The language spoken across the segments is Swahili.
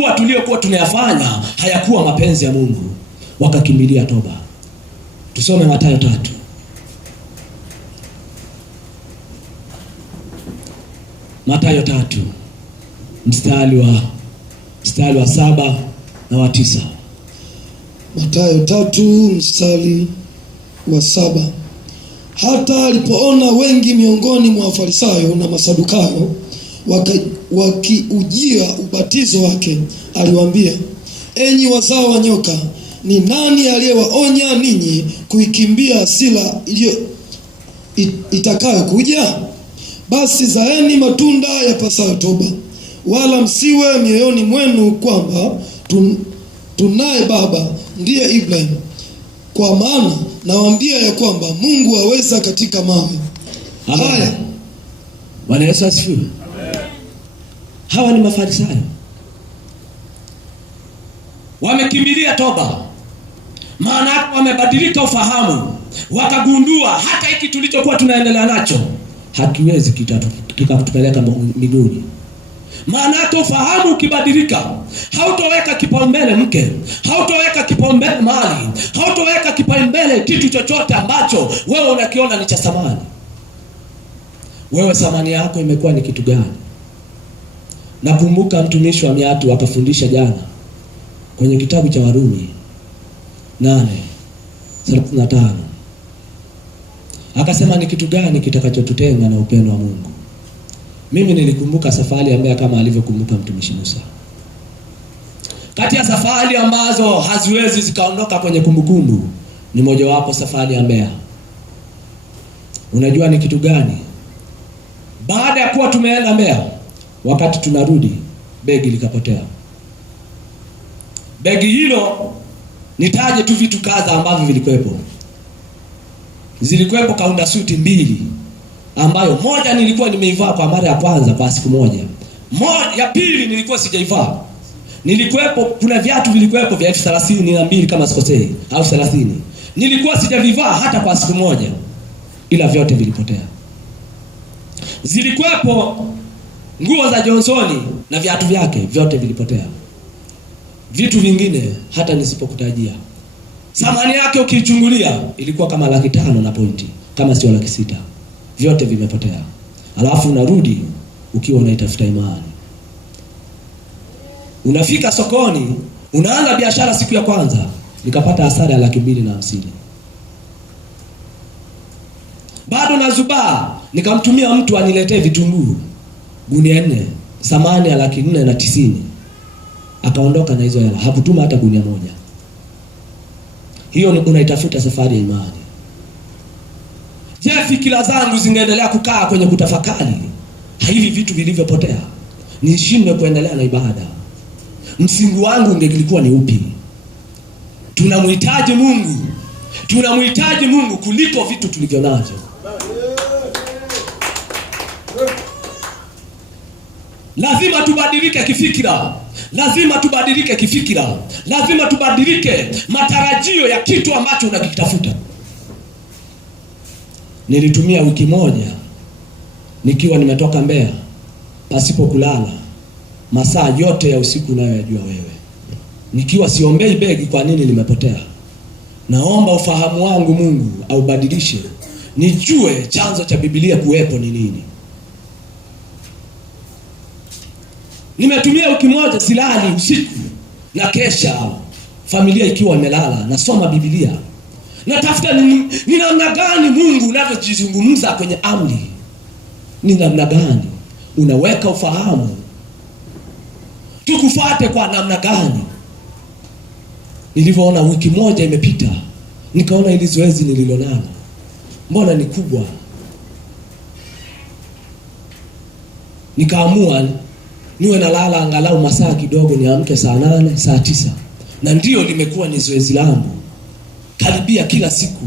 kuwa tuliokuwa tunayafanya hayakuwa mapenzi ya Mungu, wakakimbilia toba. Tusome Mathayo 3. Mathayo 3 mstari wa 7 na wa 9. Mathayo 3 mstari wa 7. Hata alipoona wengi miongoni mwa Wafarisayo na Masadukayo wakiujia ubatizo wake, aliwaambia, enyi wazao wa nyoka, ni nani aliyewaonya ninyi kuikimbia hasira itakayo kuja? Basi zaeni matunda yapasayo toba, wala msiwe mioyoni mwenu kwamba tunaye baba ndiye Ibrahim. Kwa maana nawaambia ya kwamba Mungu aweza katika mawe haya. Bwana Yesu asifiwe. Hawa ni Mafarisayo, wamekimbilia toba, maana wamebadilika ufahamu, wakagundua hata hiki tulichokuwa tunaendelea nacho hakiwezi kikatupeleka mbinguni. Maana ufahamu ukibadilika, hautoweka kipaumbele mke, hautoweka kipaumbele mali, hautoweka kipaumbele kitu chochote ambacho wewe unakiona ni cha thamani. Wewe thamani yako imekuwa ni kitu gani? Nakumbuka mtumishi wa miatu akafundisha jana kwenye kitabu cha Warumi 8:35. Akasema ni kitu gani kitakachotutenga na upendo wa Mungu? Mimi nilikumbuka safari ambayo kama alivyokumbuka mtumishi Musa. Kati ya safari ambazo haziwezi zikaondoka kwenye kumbukumbu ni mojawapo safari ya Mbeya. Unajua ni kitu gani? Baada ya kuwa tumeenda Mbeya, wakati tunarudi begi likapotea. Begi hilo nitaje tu vitu kadha ambavyo vilikuwepo. Zilikuwepo kaunda suti 2 ambayo moja nilikuwa nimeivaa kwa mara ya kwanza kwa siku moja. Ya pili nilikuwa sijaivaa. Nilikuwepo, kuna viatu vilikuwepo vya 32 kama sikosei au 30. Nilikuwa sijavivaa hata kwa siku moja, ila vyote vilipotea. Zilikuwepo nguo za Johnson na viatu vyake, vyote vilipotea. Vitu vingine hata nisipokutajia, thamani yake ukichungulia ilikuwa kama 500 na pointi, kama sio 600. Vyote vimepotea. Alafu unarudi ukiwa unaitafuta imani. Unafika sokoni, unaanza biashara siku ya kwanza, nikapata hasara ya 250. Bado nazubaa, nikamtumia mtu aniletee vitunguu gunia 4, thamani ya 490. Akaondoka na hizo hela, hakutuma hata gunia moja. Hiyo ni unaitafuta safari ya imani. Je, fikira zangu zingeendelea kukaa kwenye kutafakari hivi vitu vilivyopotea, nishindwe kuendelea na ibada? Msingi wangu ungelikuwa ni upi? Tunamhitaji Mungu. Tunamhitaji Mungu kuliko vitu tulivyo navyo. Lazima tubadilike kifikira. Lazima tubadilike kifikira. Lazima tubadilike matarajio ya kitu ambacho unakitafuta. Nilitumia wiki moja nikiwa nimetoka Mbeya pasipo kulala, masaa yote ya usiku unayoyajua wewe, nikiwa siombei begi kwa nini limepotea. Naomba ufahamu wangu Mungu aubadilishe, nijue chanzo cha Biblia kuwepo ni nini. Nimetumia wiki moja silali usiku na kesha, familia ikiwa imelala, nasoma Biblia. Natafuta ni namna gani Mungu unavyojizungumza kwenye amri. Ni namna gani unaweka ufahamu, tukufuate kwa namna gani. Nilivyoona wiki moja imepita, nikaona ili zoezi nililonalo mbona ni kubwa. Nikaamua niwe nalala angalau masaa kidogo, niamke saa 8, saa 9. Na ndio limekuwa ni zoezi langu karibia kila siku.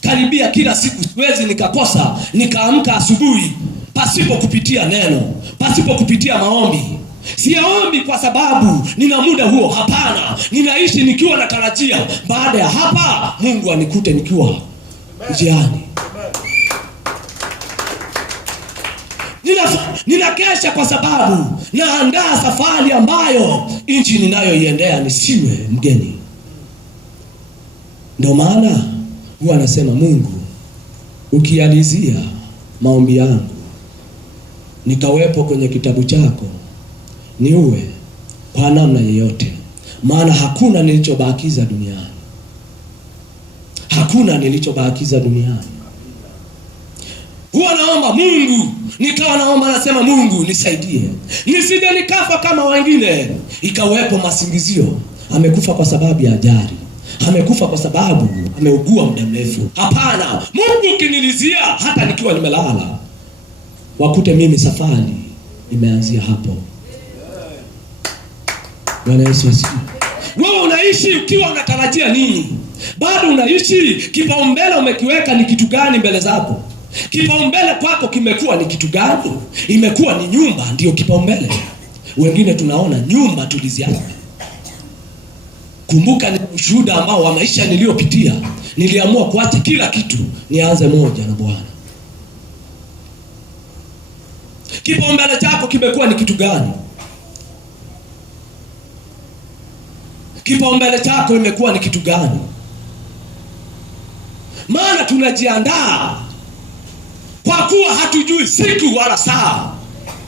Karibia kila siku siwezi nikakosa nikaamka asubuhi pasipo kupitia neno, pasipo kupitia maombi. Siombi kwa sababu nina muda huo, hapana. Ninaishi nikiwa natarajia baada ya hapa Mungu anikute nikiwa njiani. ninakesha kwa sababu naandaa safari ambayo nchi ninayoiendea nisiwe mgeni. Ndio maana huwa anasema, Mungu, ukializia maombi yangu nikawepo kwenye kitabu chako, niue kwa namna yeyote, maana hakuna nilichobakiza duniani. Hakuna nilichobakiza duniani. Huwa naomba Mungu, nikawa naomba nasema, Mungu nisaidie, nisije nikafa kama wengine, ikawepo masingizio, amekufa kwa sababu ya ajali, amekufa kwa sababu ameugua muda mrefu. Hapana, Mungu ukinilizia hata nikiwa nimelala, wakute mimi safari imeanzia hapo. Bwana Yesu asifiwe. Wewe unaishi ukiwa unatarajia nini? Bado unaishi, kipaumbele umekiweka ni kitu gani mbele zako? Kipaumbele kwako kimekuwa ni kitu gani? Imekuwa ni nyumba ndio kipaumbele. Wengine tunaona nyumba tuliziacha. Kumbuka ni ushuhuda ambao wa maisha niliyopitia. Niliamua kuacha kila kitu, nianze moja na Bwana. Kipaumbele chako kimekuwa ni kitu gani? Kipaumbele chako imekuwa ni kitu gani? Maana tunajiandaa kwa kuwa hatujui siku wala saa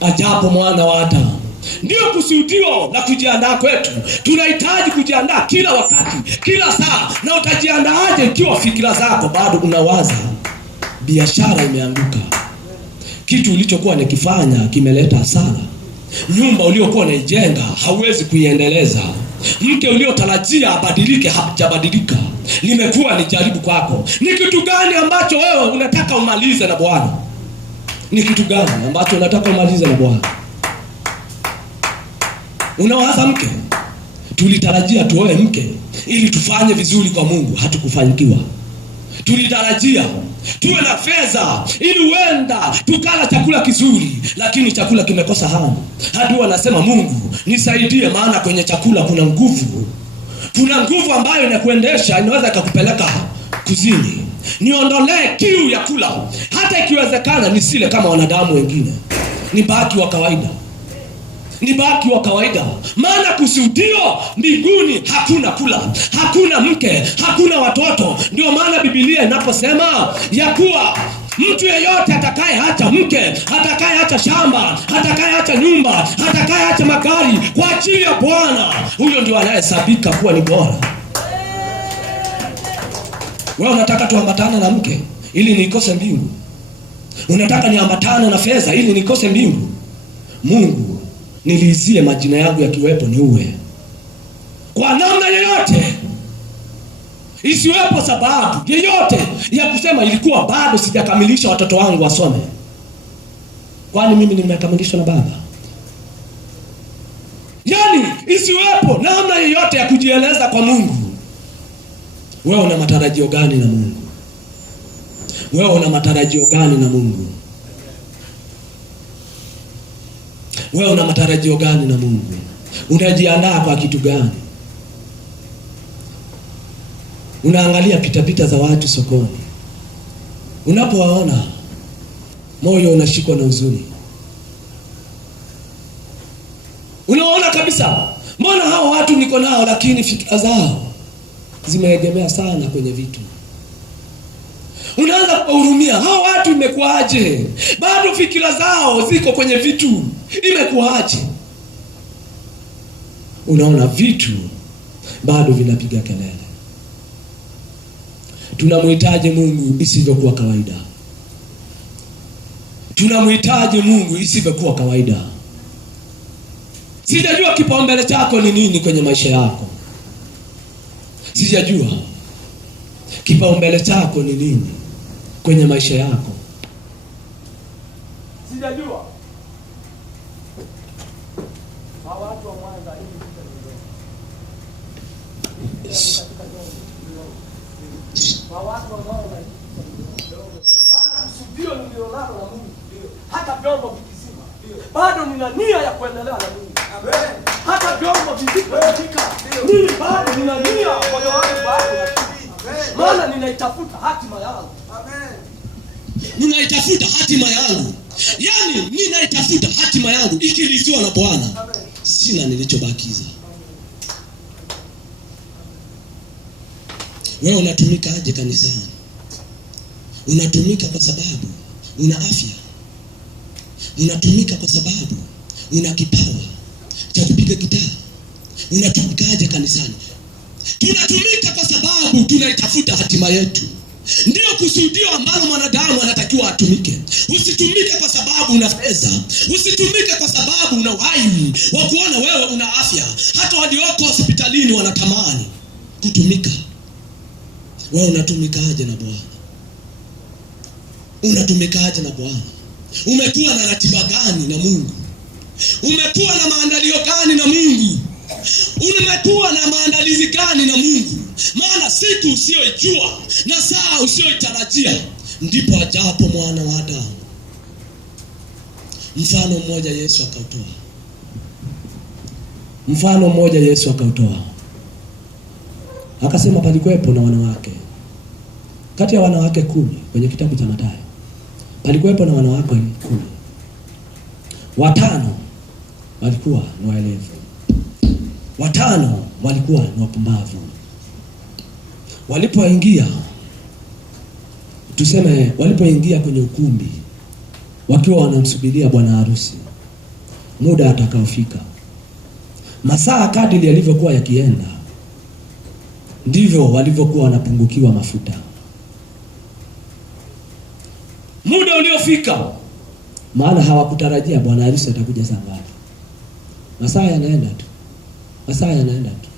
ajapo mwana wa Adamu. Ndio kusudio la kujiandaa kwetu. Tunahitaji kujiandaa kila wakati, kila saa. Na utajiandaaje ikiwa fikira zako bado unawaza biashara imeanguka, kitu ulichokuwa nikifanya kimeleta hasara, nyumba uliokuwa unaijenga hauwezi kuiendeleza, mke uliotarajia abadilike hajabadilika, limekuwa ni jaribu kwako. Ni kitu gani ambacho wewe unataka umalize na Bwana? Ni kitu gani ambacho unataka umalize na Bwana? Unawaza mke, tulitarajia tuoe mke ili tufanye vizuri kwa Mungu, hatukufanikiwa. Tulitarajia tuwe na fedha ili uenda tukala chakula kizuri, lakini chakula kimekosa hamu. Hadi wanasema, Mungu nisaidie, maana kwenye chakula kuna nguvu. Kuna nguvu ambayo inakuendesha, inaweza ikakupeleka kuzini. Niondolee kiu ya kula, hata ikiwezekana nisile kama wanadamu wengine, nibaki wa kawaida, nibaki wa kawaida. Maana kusudio mbinguni hakuna kula, hakuna mke, hakuna watoto. Ndio maana Biblia inaposema ya kuwa mtu yeyote atakayeacha mke, atakayeacha shamba, atakayeacha nyumba, atakayeacha magari kwa ajili ya Bwana, huyo ndio anayehesabika kuwa ni bora. Wewe unataka tuambatane na mke ili nikose mbingu? Unataka niambatane na fedha ili nikose mbingu? Mungu, nilizie majina yangu yakiwepo niue kwa namna yoyote, isiwepo sababu yoyote ya kusema ilikuwa bado sijakamilisha watoto wangu wasome. Kwani mimi nimekamilishwa na Baba? Yani isiwepo namna yoyote ya kujieleza kwa Mungu. Wewe una matarajio gani na Mungu? Wewe una matarajio gani na Mungu? Wewe una matarajio gani na Mungu? Unajiandaa kwa kitu gani? Unaangalia pitapita za watu sokoni, unapowaona moyo unashikwa na huzuni. Unaona kabisa, mbona hao watu niko nao lakini fikra zao zimeegemea sana kwenye vitu. Unaanza kuhurumia, hao watu imekuaje? Bado fikira zao ziko kwenye vitu, imekuaje? Unaona vitu bado vinapiga kelele. Tunamhitaji Mungu isivyokuwa kawaida. Tunamhitaji Mungu isivyokuwa kawaida. Sijajua kipaumbele chako ni nini kwenye maisha yako. Sijajua kipaumbele chako ni nini kwenye maisha yako. Sijajua. Watu wa Mwanza hivi watu ambao kusudio nilionalo na Mungu, hata vyombo vikizima bado nina nia ya kuendelea na Mungu. Amen. Hata vyombo vikifika mimi bado nina nia, moyo wangu bado maana ninaitafuta hatima yangu. Amen. Ninaitafuta hatima yangu. Yaani ninaitafuta hatima yangu ikiridhiwa na Bwana, sina nilichobakiza. Wewe unatumika aje kanisani? Unatumika kwa sababu una afya. Unatumika kwa sababu una kipawa cha kupiga gitaa. Unatumika aje kanisani? Tunatumika kwa sababu tunaitafuta hatima yetu. Ndio kusudio ambalo mwanadamu anatakiwa atumike. Usitumike kwa sababu una fedha. Usitumike kwa sababu una uhai wa kuona wewe una afya. Hata walioko hospitalini wanatamani kutumika. Wewe unatumikaje na Bwana? Unatumikaje na Bwana? Umekuwa na ratiba gani na Mungu? Umekuwa na maandalio gani na Mungu? Umekuwa na maandalizi gani na Mungu? Maana siku usiyoijua na saa usiyoitarajia ndipo ajapo mwana wa Adamu. Mfano mmoja Yesu akautoa. Akasema palikuwepo na wanawake. Kati ya wanawake 10 kwenye kitabu cha Mathayo, palikuwepo na wanawake 10. 5 walikuwa ni waelevu. 5 walikuwa ni wapumbavu. Walipoingia kwenye ukumbi wakiwa wanamsubiria bwana harusi, muda atakaofika, masaa kadiri yalivyokuwa yakienda, ndivyo walivyokuwa wanapungukiwa mafuta. Muda uliofika, maana hawakutarajia bwana harusi atakuja saa ngapi. Masaa yanaenda tu.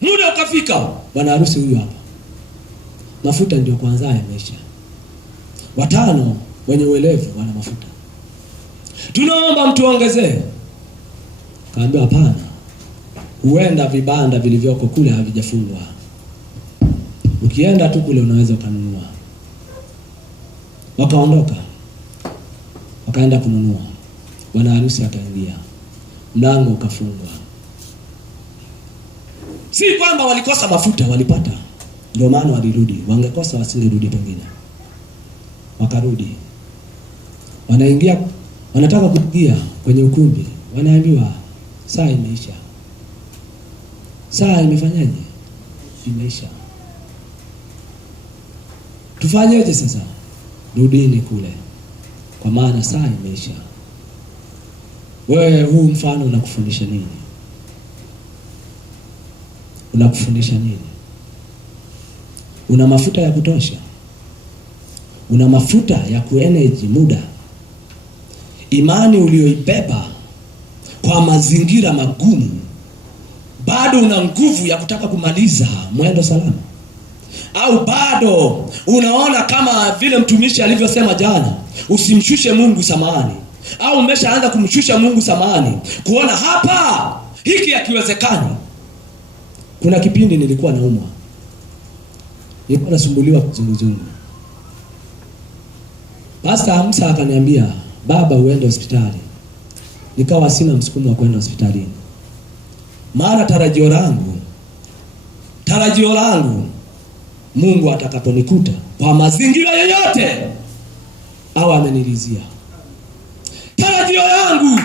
Muda ukafika, bwana harusi huyu hapa. Mafuta ndio kwanza yameisha. 5 wenye uelevu wana mafuta. Tunaomba mtuongezee. Kaambiwa hapana. Huenda vibanda vilivyoko kule havijafungwa. Ukienda tu kule unaweza kununua. Wakaondoka. Wakaenda kununua. Bwana harusi akaingia. Mlango ukafungwa. Si kwamba walikosa mafuta, walipata. Ndio maana walirudi. Wangekosa wasingerudi pengine. Wakarudi. Wanaingia, wanataka kuingia kwenye ukumbi. Wanaambiwa saa imeisha. Saa imefanyaje? Imeisha. Tufanyeje sasa? Rudini kule, kwa maana saa imeisha. Wewe huu mfano unakufundisha nini? Una mafuta ya kutosha? Una mafuta ya kuenergy muda? Imani ulioibeba kwa mazingira magumu, bado una nguvu ya kutaka kumaliza mwendo salama? Au bado unaona kama vile mtumishi alivyosema jana, usimshushe Mungu samahani? Au umeshaanza kumshusha Mungu samahani, kuona hapa hiki hakiwezekani? Kuna kipindi nilikuwa naumwa. Nilikuwa nasumbuliwa kizunguzungu. Pastor Hamsa akaniambia, baba uende hospitali. Nikawa sina msukumo wa kwenda hospitalini. Maana tarajio langu Mungu atakaponikuta kwa mazingira yoyote au amenilizia. Tarajio langu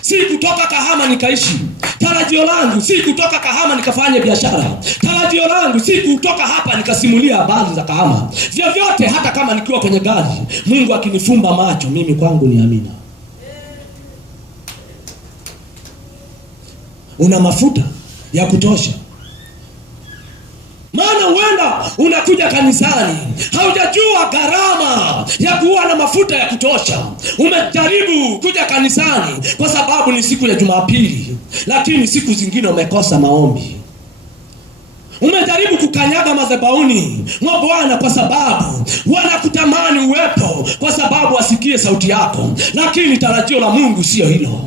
si kutoka Kahama nikaishi. Tarajio langu si kutoka Kahama nikafanya biashara. Tarajio langu si kutoka hapa nikasimulia habari za Kahama. Vyovyote, hata kama nikiwa kwenye gari, Mungu akinifumba macho, mimi kwangu ni amina. Una mafuta ya kutosha? Maana huenda unakuja kanisani, haujajua gharama ya kuwa na mafuta ya kutosha. Umejaribu kuja kanisani kwa sababu ni siku ya Jumapili, lakini siku zingine umekosa maombi. Umejaribu kukanyaga madhabahuni mwa Bwana kwa sababu wanakutamani uwepo, kwa sababu wasikie sauti yako, lakini tarajio la Mungu sio hilo.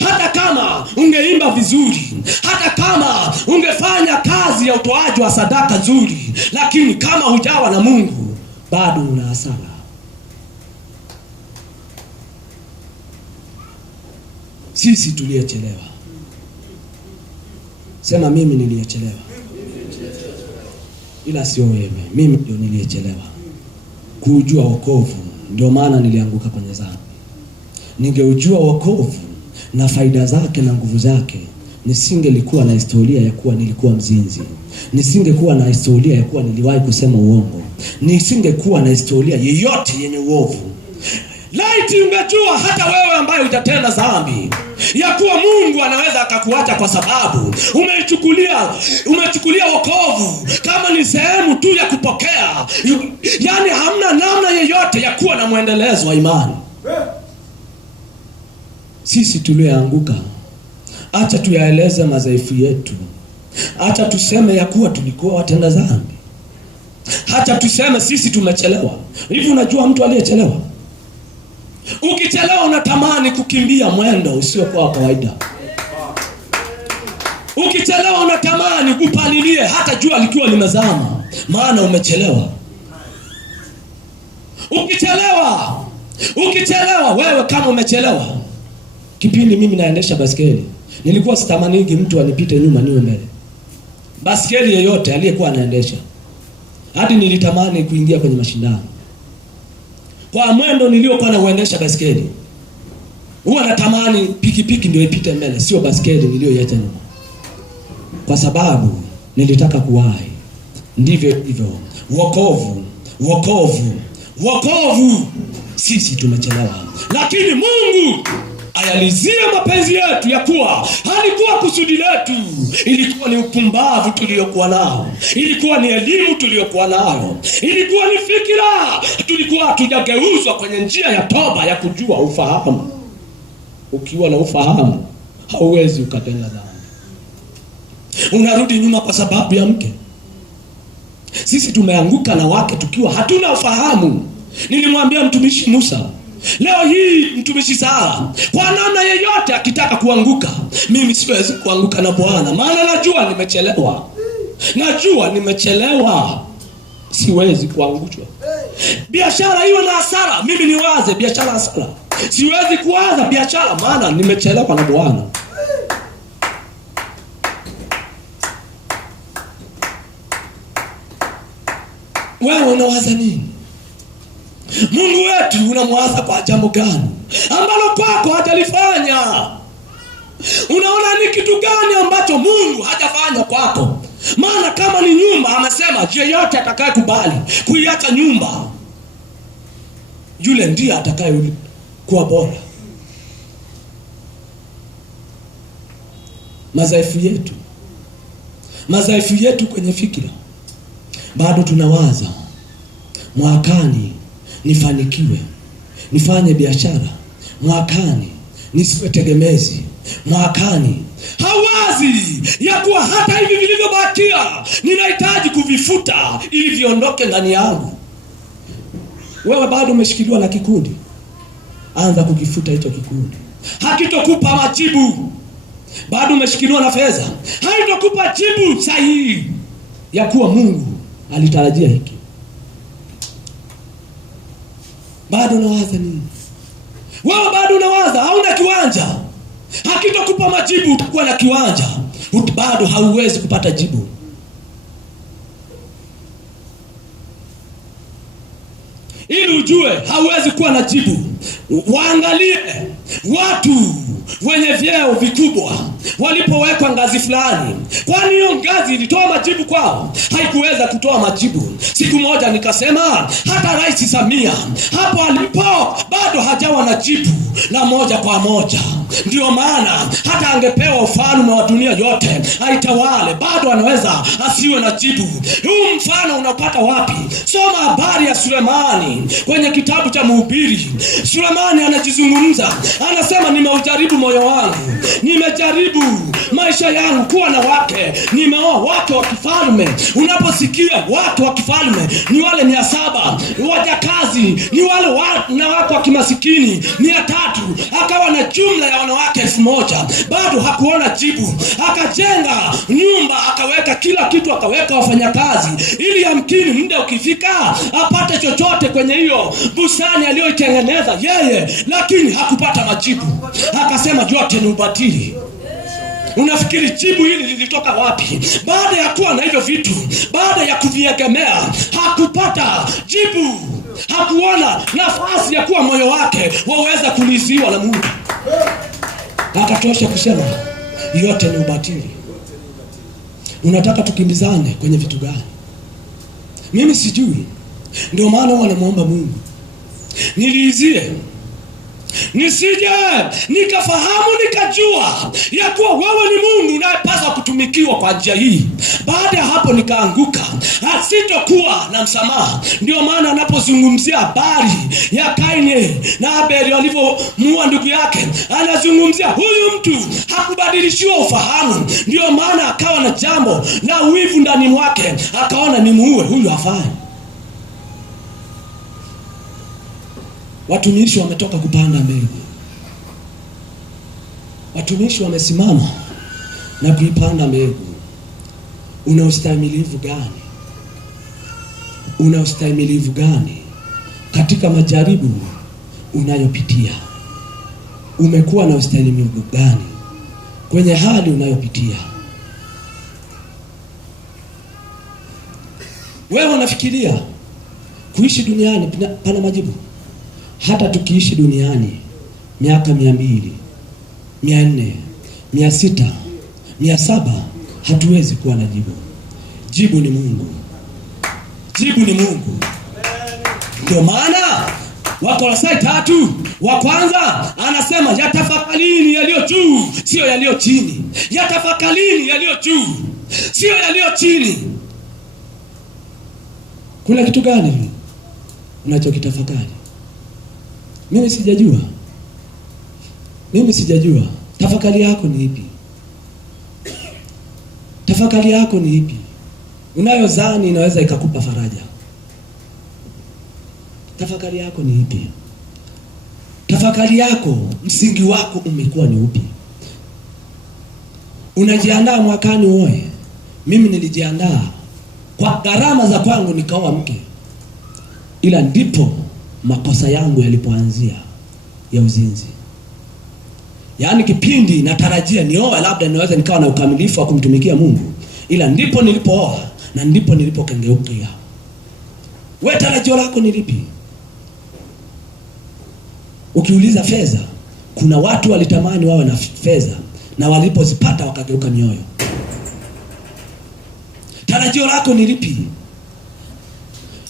Hata kama ungeimba vizuri, hata kama ungefanya kazi ya utoaji wa sadaka nzuri, lakini kama hujawa na Mungu, bado una hasara. Sisi tuliyechelewa. Sema mimi niliyechelewa. Ila sio wewe, mimi ndio niliyechelewa kujua wokovu Ndio maana nilianguka kwenye dhambi. Ningeujua wokovu na faida zake na nguvu zake, nisingelikuwa na historia ya kuwa nilikuwa mzinzi, nisingekuwa na historia ya kuwa niliwahi kusema uongo, nisingekuwa na historia yeyote yenye uovu. Laiti ungejua hata wewe ambaye hutatenda dhambi ya kuwa Mungu anaweza akakuacha kwa sababu umechukulia wokovu kama ni sehemu tu ya kupokea, yani hamna namna yeyote ya kuwa na mwendelezo wa imani. Sisi tulioanguka, acha tuyaeleze madhaifu yetu, acha tuseme ya kuwa tulikuwa watenda dhambi, acha tuseme sisi tumechelewa. Hivi unajua mtu aliyechelewa? Ukichelewa unatamani kukimbia mwendo usio kwa kawaida. Ukichelewa unatamani kupalilie hata jua likiwa limezama, maana umechelewa. Ukichelewa wewe kama umechelewa. Kipindi mimi naendesha baskeli, nilikuwa sitamanigi mtu anipite nyuma niwe mbele. Baskeli yeyote aliyekuwa anaendesha. Hadi nilitamani kuingia kwenye mashindano. Kwa mwendo niliokuwa na uendesha baskeli, huwa natamani pikipiki ndio ipite mbele, sio baskeli nilioiacha nyuma. Kwa sababu nilitaka kuwahi. Ndivyo hivyo. Wokovu. Sisi tumechelewa. Lakini Mungu ayalizie mapenzi yetu ya kuwa halikuwa kusudi letu. Ilikuwa ni upumbavu tuliokuwa nao, ilikuwa ni elimu tuliokuwa nayo, ilikuwa ni fikira. Tulikuwa hatujageuzwa kwenye njia ya toba ya kujua ufahamu. Ukiwa na ufahamu hauwezi ukatenda dhambi. Unarudi nyuma kwa sababu ya mke. Sisi tumeanguka na wake tukiwa hatuna ufahamu. Nilimwambia mtumishi Musa, leo hii mtumishi Sara, kwa namna yeyote akitaka kuanguka, mimi siwezi kuanguka na Bwana, maana najua nimechelewa. Siwezi kuangushwa. Biashara iwe na hasara, mimi niwaze biashara hasara. Siwezi kuanza biashara maana nimechelewa na Bwana. Wewe unawaza nini? Mungu wetu unamwaza kwa jambo gani ambalo kwako hajalifanya? Unaona ni kitu gani ambacho Mungu hajafanya kwako? Maana kama ni nyumba, amesema yeyote atakaye kubali kuiacha nyumba, yule ndiye atakaye kuwa bora. Madhaifu yetu kwenye fikira. Bado tunawaza mwakani nifanikiwe, nifanye biashara, mwakani nisiwe tegemezi, mwakani. Hawazi ya kuwa hata hivi vilivyobakia ninahitaji kuvifuta ili viondoke ndani yangu. Wewe bado umeshikiliwa na kikundi, anza kukifuta hicho kikundi. Hakitokupa majibu. Bado umeshikiliwa na fedha, haitokupa jibu sahihi ya kuwa Mungu alitarajia hiki. Bado unawaza nini? Wewe bado unawaza hauna kiwanja, hakitokupa majibu. Utakuwa na kiwanja, bado hauwezi kupata jibu. Ili ujue hauwezi kuwa na jibu, waangalie watu wenye vyeo vikubwa walipowekwa ngazi fulani. Kwani hiyo ngazi ilitoa majibu kwao? Haikuweza kutoa majibu. Siku moja nikasema hata Rais Samia hapo alipo bado hajawa na jibu la moja kwa moja. Ndio maana hata angepewa ufalme wa dunia yote aitawale, bado anaweza asiwe na jibu. Huu mfano unapata wapi? Soma habari ya Sulemani kwenye kitabu cha Mhubiri. Sulemani anajizungumza, anasema nimeujaribu moyo wangu, nimejaribu maisha yangu kuwa na wake, nimeoa wake wa kifalme. Unaposikia wake wa kifalme ni wale 700, wajakazi ni wale wanawake wa kimasikini 300, akawa na jumla ya wanawake 1000. Bado hakuona jibu. Akajenga nyumba, akaweka kila kitu, akaweka wafanyakazi ili yamkini muda ukifika apate chochote kwenye hiyo bustani aliyoitengeneza yeye, lakini hakupata majibu. Akasema yote ni ubatili. Unafikiri jibu hili lilitoka wapi? Baada ya kuwa na hivyo vitu, baada ya kuviegemea, hakupata jibu. hakuona nafasi ya kuwa moyo wake waweza kuliziwa na Mungu. Akatosha kusema yote ni ubatili. Unataka tukimbizane kwenye vitu gani? Mimi sijui. Ndio maana wanamuomba Mungu niliizie, nisije nikafahamu nikajua ya kuwa wewe ni Mungu unayepaswa kutumikiwa kwa njia hii. Baada ya hapo nikaanguka, asitokuwa na msamaha. Ndio maana anapozungumzia habari ya Kaini na Abeli walivyomuua ndugu yake, anazungumzia huyu mtu hakubadilishiwa ufahamu. Ndio maana akawa na jambo la wivu ndani mwake, akaona nimuue huyu, hafai. Watumishi wametoka kupanda mbegu. Watumishi wamesimama na kuipanda mbegu. Una ustahimilivu gani? Una ustahimilivu gani katika majaribu unayopitia? Umekuwa na ustahimilivu gani kwenye hali unayopitia? Wewe unafikiria kuishi duniani pana majibu? Hata tukiishi duniani miaka 200, 400, 600, 700, hatuwezi kuwa na jibu. Jibu ni Mungu. Jibu ni Mungu. Ndio maana Wakolosai 3:1 anasema yatafakarini yaliyo juu, sio yaliyo chini. Yatafakarini yaliyo juu, sio yaliyo chini. Kuna kitu gani unachokitafakari? Mimi sijajua. Tafakari yako ni ipi? Tafakari yako ni ipi? Unayozani inaweza ikakupa faraja. Tafakari yako ni ipi? Tafakari yako, msingi wako umekuwa ni upi? Unajiandaa mwakani uoe. Mimi nilijiandaa kwa gharama za kwangu nikaoa mke. Ila ndipo makosa yangu yalipoanzia ya uzinzi. Yaani kipindi natarajia nioe, labda niweze nikawa na ukamilifu wa kumtumikia Mungu, ila ndipo nilipooa na ndipo nilipokengeukia. Wewe tarajio lako ni lipi? Ukiuliza fedha, kuna watu walitamani wawe na fedha na walipozipata wakageuka mioyo. Tarajio lako ni lipi?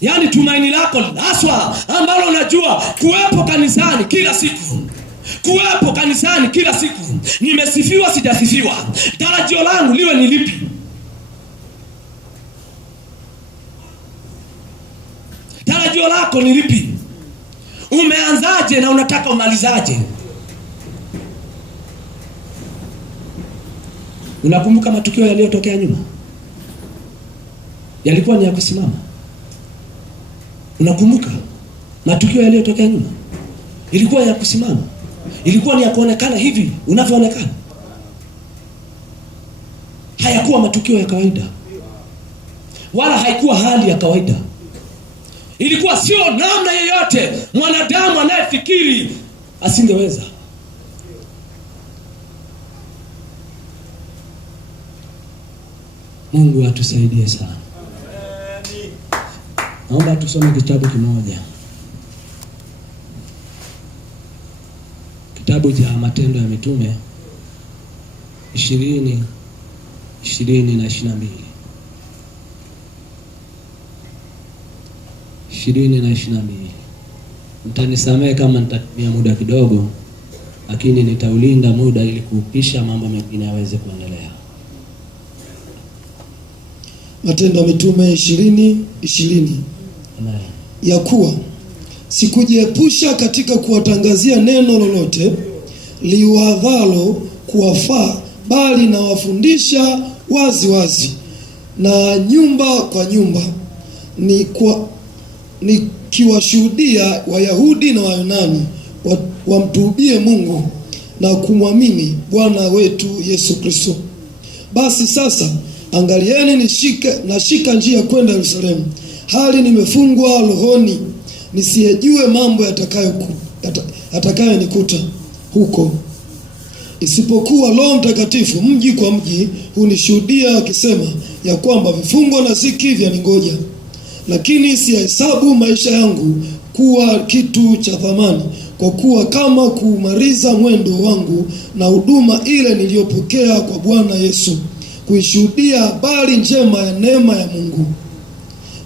Yaani tumaini lako haswa ambalo unajua kuwepo kanisani kila siku. Kuwepo kanisani kila siku. Nimesifiwa sijasifiwa. Tarajio langu liwe ni lipi? Tarajio lako ni lipi? Umeanzaje na unataka umalizaje? Unakumbuka matukio yaliyotokea nyuma? Yalikuwa ni ya kusimama. Unakumbuka matukio yaliyotokea nyuma? Ilikuwa ya kusimama. Ilikuwa ni ya kuonekana hivi unavyoonekana. Hayakuwa matukio ya kawaida. Wala haikuwa hali ya kawaida. Ilikuwa sio namna yoyote mwanadamu anayefikiri asingeweza. Mungu atusaidie sana. Naomba tusome kitabu kimoja. Kitabu cha Matendo ya Mitume 20 na 22. 20 na 22. Mtanisamehe kama nitatumia muda kidogo, lakini nitaulinda muda ili kuupisha mambo mengine yaweze kuendelea. Matendo ya Mitume 20:20. Amen. Ya kuwa sikujiepusha katika kuwatangazia neno lolote liwadhalo kuwafaa, bali na wafundisha wazi wazi na nyumba kwa nyumba, nikiwashuhudia Wayahudi na Wayunani wamtubie Mungu na kumwamini Bwana wetu Yesu Kristo. Basi sasa angalieni, nashika njia kwenda Yerusalemu, hali nimefungwa rohoni, nisiyejue mambo yatakayonikuta huko, isipokuwa Roho Mtakatifu mji kwa mji hunishuhudia akisema ya kwamba vifungo na ziki vyaningoja. Lakini siyahesabu maisha yangu kuwa kitu cha thamani, kwa kuwa kama kumaliza mwendo wangu na huduma ile niliyopokea kwa Bwana Yesu, kuishuhudia habari njema ya neema ya Mungu.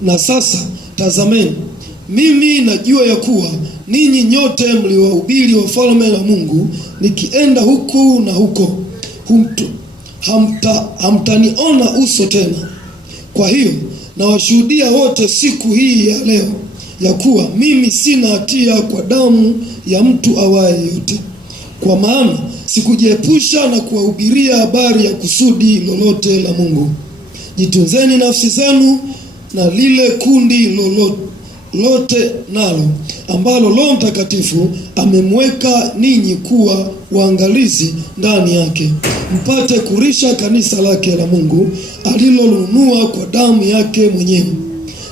Na sasa tazameni, mimi najua ya kuwa ninyi nyote mliwahubiri wafalme na Mungu, nikienda huku na huko, hamtaniona uso tena. Kwa hiyo nawashuhudia wote siku hii ya leo ya kuwa mimi sina hatia kwa damu ya mtu awaye yote. Kwa maana sikujiepusha na kuwahubiria habari ya kusudi lolote la Mungu. Jitunzeni nafsi zenu na lile kundi lote nalo, ambalo Roho Mtakatifu amemweka ninyi kuwa waangalizi ndani yake, mpate kurisha kanisa lake la Mungu, alilonunua kwa damu yake mwenyewe.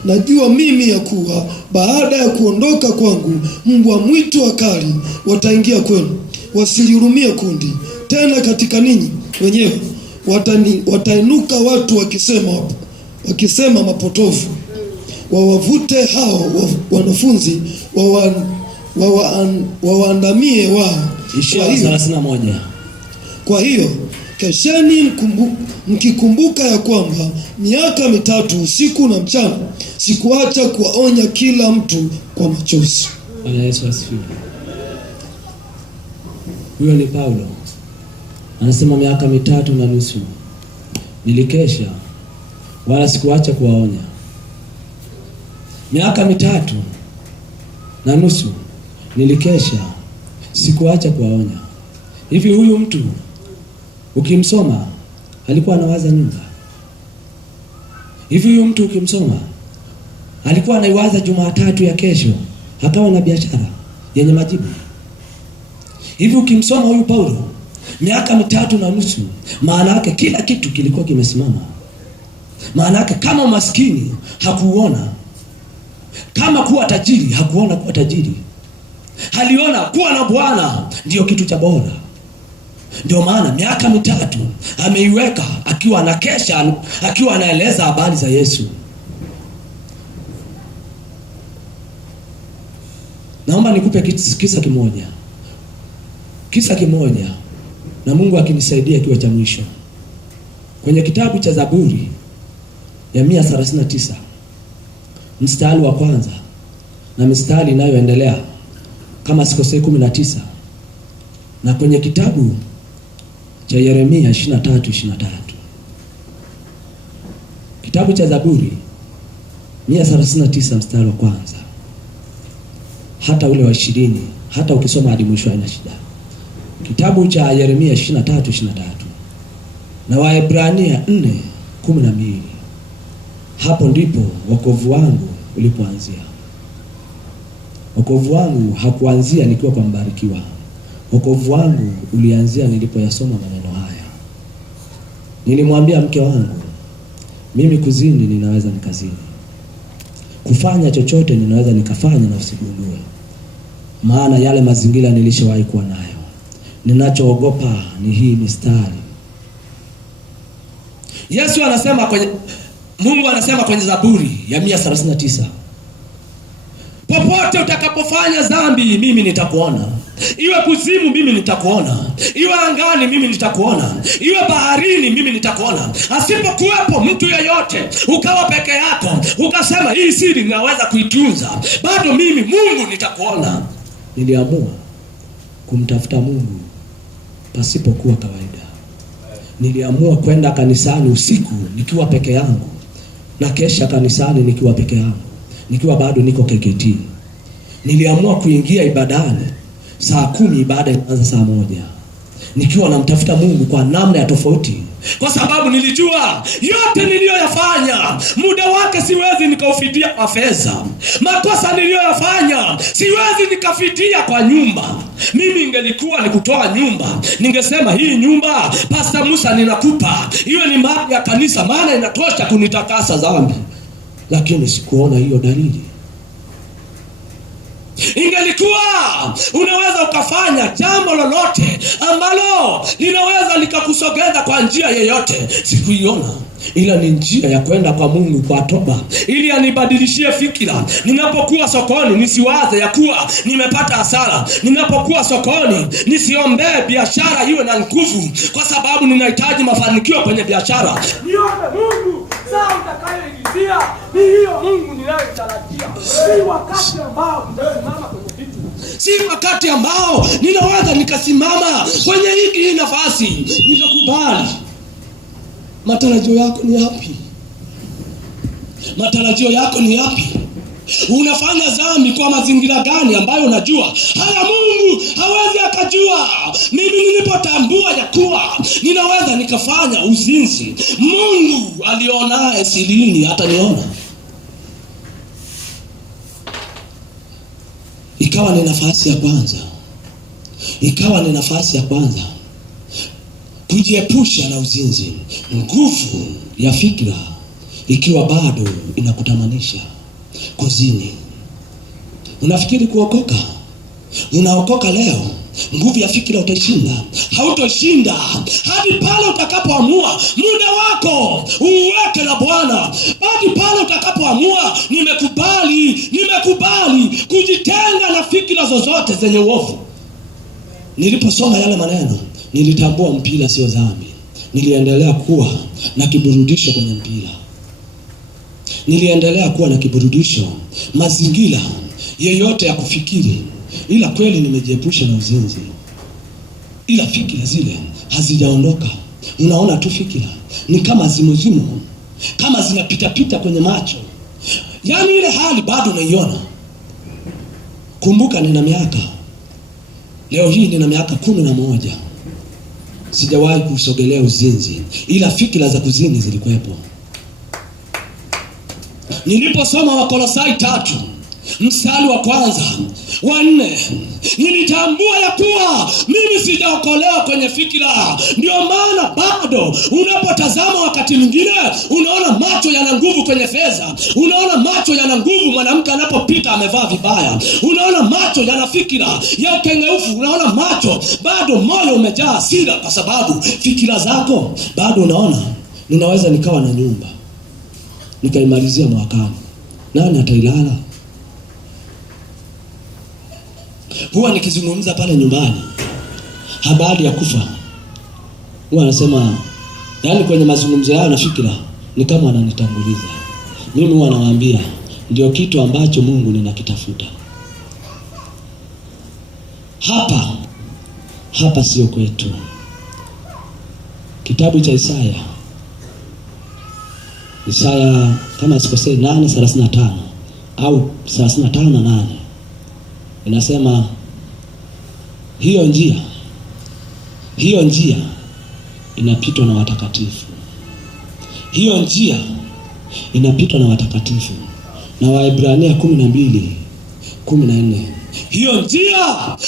Najua mimi ya kuwa baada ya kuondoka kwangu, mbwa mwitu wakali wataingia kwenu, wasilihurumie kundi. Tena katika ninyi wenyewe watainuka watu wakisema mapotofu, wawavute hao wanafunzi wawaandamie wao. Kwa hiyo kesheni, mkikumbuka ya kwamba miaka 3 usiku na mchana sikuacha kuwaonya kila mtu kwa machozi. Bwana Yesu asifiwe. Huyo ni Paulo. Anasema miaka 3.5 nilikesha wala sikuacha kuwaonya. Miaka 3.5 nilikesha, sikuacha kuwaonya. Hivi huyu mtu ukimsoma alikuwa anawaza nyumba? Hivi huyu mtu ukimsoma alikuwa anaiwaza Jumatatu ya kesho akawa na biashara yenye majibu? Hivi ukimsoma huyu Paulo miaka 3.5, maana yake kila kitu kilikuwa kimesimama. Maana yake kama umaskini hakuona, kama kuwa tajiri hakuona kuwa tajiri, aliona kuwa na Bwana ndio kitu cha bora. Ndio maana miaka 3 ameiweka akiwa anakesha, akiwa anaeleza habari za Yesu. Naomba nikupe kisa kimoja na Mungu akinisaidia kiwa cha mwisho. Kwenye kitabu cha Zaburi ya 139 mstari wa kwanza na mstari inayoendelea kama sikosei 19, na kwenye kitabu cha Yeremia 23. Kitabu cha Zaburi 139 mstari wa kwanza hata ule wa 20, hata ukisoma hadi mwisho haina shida. Kitabu cha Yeremia 23 na Waebrania 4:12. Hapo ndipo wokovu wangu ulipoanzia. Wokovu wangu hakuanzia nikiwa kwa mbarikiwa. Wokovu wangu ulianzia nilipoyasoma maneno haya. Nilimwambia mke wangu, mimi kuzini ninaweza nikazini, kufanya chochote ninaweza nikafanya na usigundue, maana yale mazingira nilishawahi kuwa nayo. Ninachoogopa ni hii mistari. Yesu anasema Mungu anasema kwenye Zaburi ya 139, popote utakapofanya dhambi mimi nitakuona. Iwe kuzimu mimi nitakuona, iwe angani mimi nitakuona, iwe baharini mimi nitakuona. Asipokuwepo mtu yeyote, ukawa peke yako, ukasema hii siri ninaweza kuitunza, bado mimi Mungu nitakuona. Niliamua kumtafuta Mungu pasipokuwa kawaida. Niliamua kwenda kanisani usiku nikiwa peke yangu, na kesha kanisani nikiwa peke yangu, nikiwa bado niko KKT. Niliamua kuingia ibadani saa 10, ibada inaanza saa 1, nikiwa namtafuta Mungu kwa namna ya tofauti, kwa sababu nilijua yote niliyoyafanya muda wake siwezi nikaufidia kwa fedha. Makosa niliyoyafanya siwezi nikafidia kwa nyumba. Mimi ingelikuwa ni kutoa nyumba, ningesema hii nyumba Pastor Musa ninakupa, iwe ni mali ya kanisa, maana inatosha kunitakasa dhambi. Lakini sikuona hiyo dalili. Ingelikuwa unaweza ukafanya jambo lolote ambalo linaweza likakusogeza kwa njia yeyote, sikuiona. Ila ni njia ya kwenda kwa Mungu kwa toba, ili anibadilishie fikira. Ninapokuwa sokoni nisiwaze ya kuwa nimepata hasara. Ninapokuwa sokoni nisiombee biashara iwe na nguvu, kwa sababu ninahitaji mafanikio kwenye biashara. Niombe Mungu saa utakayoingizia ni hiyo Mungu ninayotarajia. Si wakati ambao nitasimama kwenye vitu, si wakati ambao ninaweza nikasimama kwenye hii nafasi nikakubali. Matarajio yako ni yapi? Matarajio yako ni yapi? Unafanya dhambi kwa mazingira gani ambayo unajua haya Mungu hawezi akajua? Mimi nilipotambua ya kuwa ninaweza nikafanya uzinzi, Mungu alionaye sirini hataniona. Ikawa ni nafasi ya kwanza. Kujiepusha na uzinzi. Nguvu ya fikra ikiwa bado inakutamanisha kuzini. Unafikiri kuokoka? Unaokoka leo, nguvu ya fikra utaishinda? Hautoshinda hadi pale utakapoamua muda wako uweke na Bwana. Hadi pale utakapoamua nimekubali kujitenga na fikra zozote zenye uovu. Niliposoma yale maneno nilitambua mpira sio dhambi. Niliendelea kuwa na kiburudisho kwenye mpira. Niliendelea kuwa na kiburudisho, mazingira yeyote ya kufikiri. Ila kweli nimejiepusha na uzinzi. Ila fikira zile hazijaondoka. Unaona tu fikira ni kama zimuzimu, kama zinapita kwenye macho. Yaani ile hali bado unaiona. Kumbuka leo hii nina miaka 11. Sijawahi kusogelea uzinzi, ila fikira za kuzini zilikuwepo. Niliposoma Wakolosai 3 mstari wa 1-4, nilitambua ya kuwa mimi sijaokolewa kwenye fikira. Ndio maana bado unapotazama wakati mwingine unaona macho yana nguvu kwenye fedha. Unaona macho yana nguvu mwanamke anapopita amevaa vibaya. Unaona macho yana fikira ya ukengeufu. Unaona macho bado moyo umejaa hasira, kwa sababu fikira zako bado unaona ninaweza nikawa na nyumba nikaimalizia mwakani. Nani atailala? Huwa nikizungumza pale nyumbani habari ya kufa, huwa anasema, yaani kwenye mazungumzo yao na fikira ni kama wananitanguliza. Mimi huwa nawaambia ndio kitu ambacho Mungu ninakitafuta. Hapa sio kwetu. Kitabu cha Isaya kama sikosei 8:35 au 35:8 inasema hiyo njia inapitwa na watakatifu. Hiyo njia inapitwa na watakatifu. Na Waebrania 12:14, hiyo njia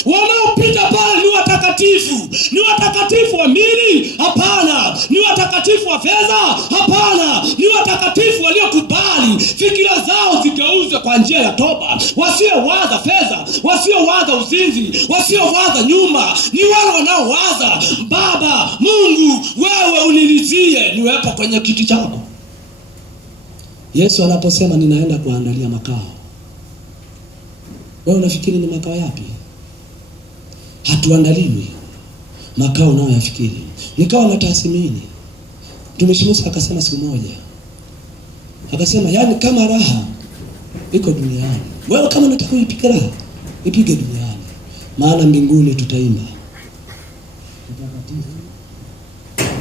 wanaopita pale ni watakatifu. Ni watakatifu wa mili? Hapana. Ni watakatifu wa fedha? Hapana. Ni watakatifu waliokubali fikira zao zigeuzwe kwa njia ya toba, wasiowaza fedha, wasiowaza uzinzi, wasiowaza nyumba. Ni wale wanaowaza, Baba Mungu, wewe unilizie niwepo kwenye kiti chako. Yesu anaposema ninaenda kuandalia makao, wewe unafikiri ni makao yapi? Hatuandaliwi makao unayoyafikiri. Nikawa na tathmini. Mtumishi Musa akasema siku moja, akasema yaani kama raha iko duniani, wewe kama unataka uipige raha, ipige duniani, maana mbinguni tutaimba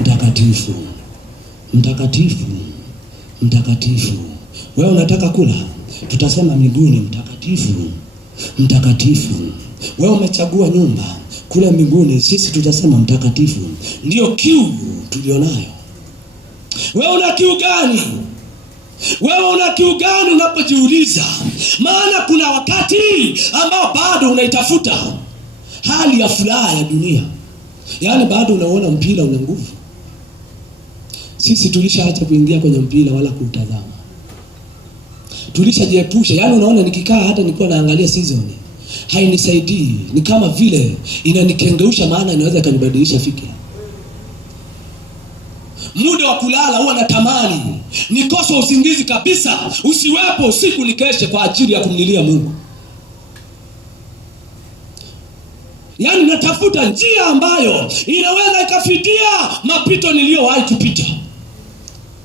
mtakatifu, mtakatifu, mtakatifu. Wewe unataka kula, tutasema mbinguni mtakatifu, mtakatifu. Wewe umechagua nyumba kule mbinguni, sisi tutasema mtakatifu. Ndio kiu tulionayo. Wewe una kiu gani? Unapojiuliza? Maana kuna wakati ambao bado unaitafuta hali ya furaha ya dunia. Yaani bado unaona mpira una nguvu. Sisi tulishaacha kuingia kwenye mpira wala kutazama. Tulishajiepusha. Yaani unaona nikikaa hata nilikuwa naangalia season, hainisaidii. Ni kama vile inanikengeusha, maana inaweza ikanibadilisha fikra. Muda wa kulala huwa natamani nikose usingizi kabisa, usiwepo usiku, nikeshe kwa ajili ya kumlilia Mungu. Yaani natafuta njia ambayo inaweza ikafidia mapito niliyowahi kupita.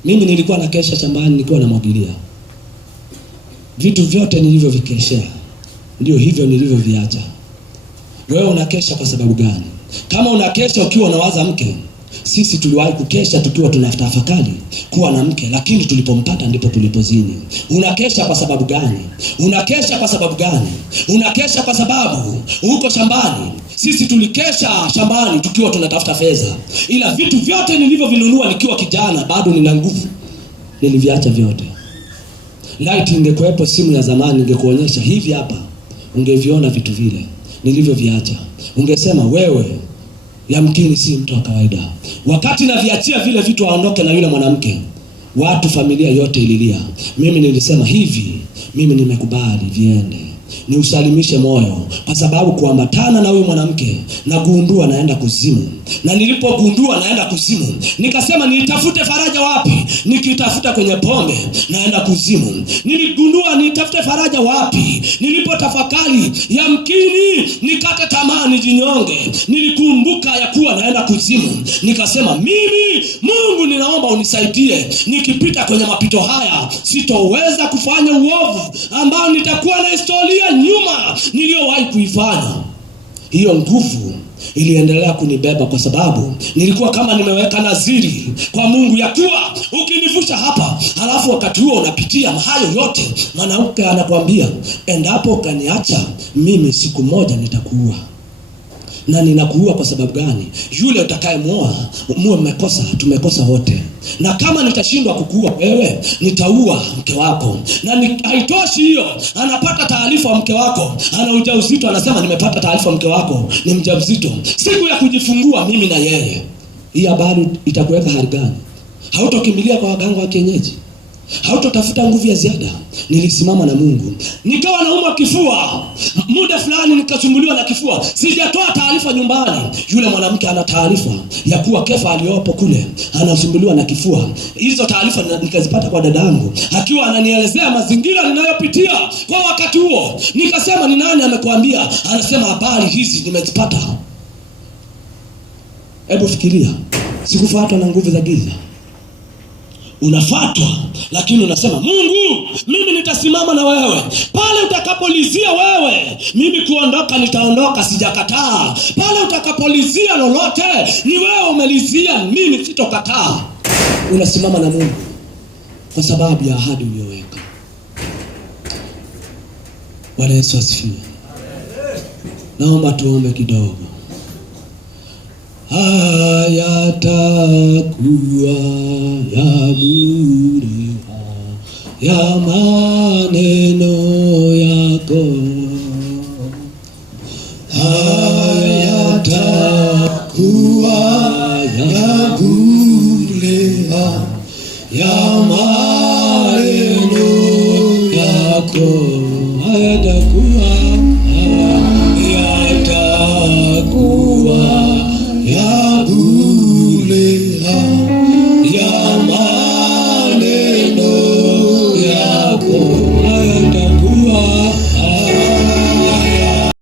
Mimi nilikuwa nakesha shambani, nilikuwa namwagilia. Vitu vyote nilivyovikeshea ndio hivyo nilivyoviacha. Wewe unakesha kwa sababu gani? Kama unakesha ukiwa unawaza mke, sisi tuliwahi kukesha tukiwa tunatafakari kuwa na mke, lakini tulipompata ndipo tulipozini. Unakesha kwa sababu gani? Unakesha kwa sababu gani? Unakesha kwa sababu uko shambani. Sisi tulikesha shambani tukiwa tunatafuta fedha. Ila vitu vyote nilivyovinunua nikiwa kijana, bado nina nguvu, niliviacha vyote. Light ingekuwepo simu ya zamani, ningekuonyesha hivi hapa, ungeviona vitu vile nilivyoviacha. Ungesema wewe yamkini si mtu wa kawaida. Wakati naviachia vile vitu aondoke na yule mwanamke, watu, familia yote ililia. Mimi nilisema hivi, mimi nimekubali viende, ni usalimishe moyo, kwa sababu kuambatana na huyo mwanamke nagundua naenda kuzimu. Na nilipogundua naenda kuzimu, nikasema nitafute faraja wapi? Nikitafuta kwenye pombe naenda kuzimu. Niligundua nitafute faraja wapi? Nilipotafakari yamkini nikate tamaa nijinyonge, nilikumbuka ya kuwa naenda kuzimu. Nikasema mimi, Mungu, ninaomba unisaidie, nikipita kwenye mapito haya sitoweza kufanya uovu ambao nitakuwa na historia nyuma niliyowahi kuifanya. Hiyo nguvu iliendelea kunibeba, kwa sababu nilikuwa kama nimeweka naziri kwa Mungu ya kuwa ukinivusha hapa, halafu wakati huo unapitia hayo yote, mwanamke anakuambia endapo ukaniacha mimi, siku moja nitakuua. Na ninakuua kwa sababu gani? Yule utakayemuoa muwe mmekosa, tumekosa wote. Na kama nitashindwa kukuua wewe, nitaua mke wako. Na haitoshi hiyo, anapata taarifa mke wako ana ujauzito, anasema nimepata taarifa mke wako ni mjamzito. Siku ya kujifungua mimi na yeye, hii habari itakuweka hali gani? Hautokimbilia kwa waganga wa kienyeji, hautotafuta nguvu ya ziada. Nilisimama na Mungu, nikawa naumwa kifua. Muda fulani nikasumbuliwa na kifua, sijatoa taarifa nyumbani. Yule mwanamke ana taarifa ya kuwa Kefa aliyopo kule anasumbuliwa na kifua. Hizo taarifa nikazipata kwa dadangu, akiwa ananielezea mazingira ninayopitia kwa wakati huo. Nikasema ni nani amekuambia? Anasema habari hizi nimezipata. Hebu fikiria, sikufuatwa na nguvu za giza. Unafuatwa, lakini unasema Mungu, mimi nitasimama na wewe. Pale utakapolizia wewe, mimi kuondoka nitaondoka, sijakataa. Pale utakapolizia lolote, ni wewe umelizia, mimi sitokataa. Unasimama na Mungu kwa sababu ya ahadi uliyoweka. Bwana Yesu asifiwe. Naomba tuombe kidogo. Hayatakuwa ya bure ya maneno yako, hayatakuwa ya bure ya maneno yako.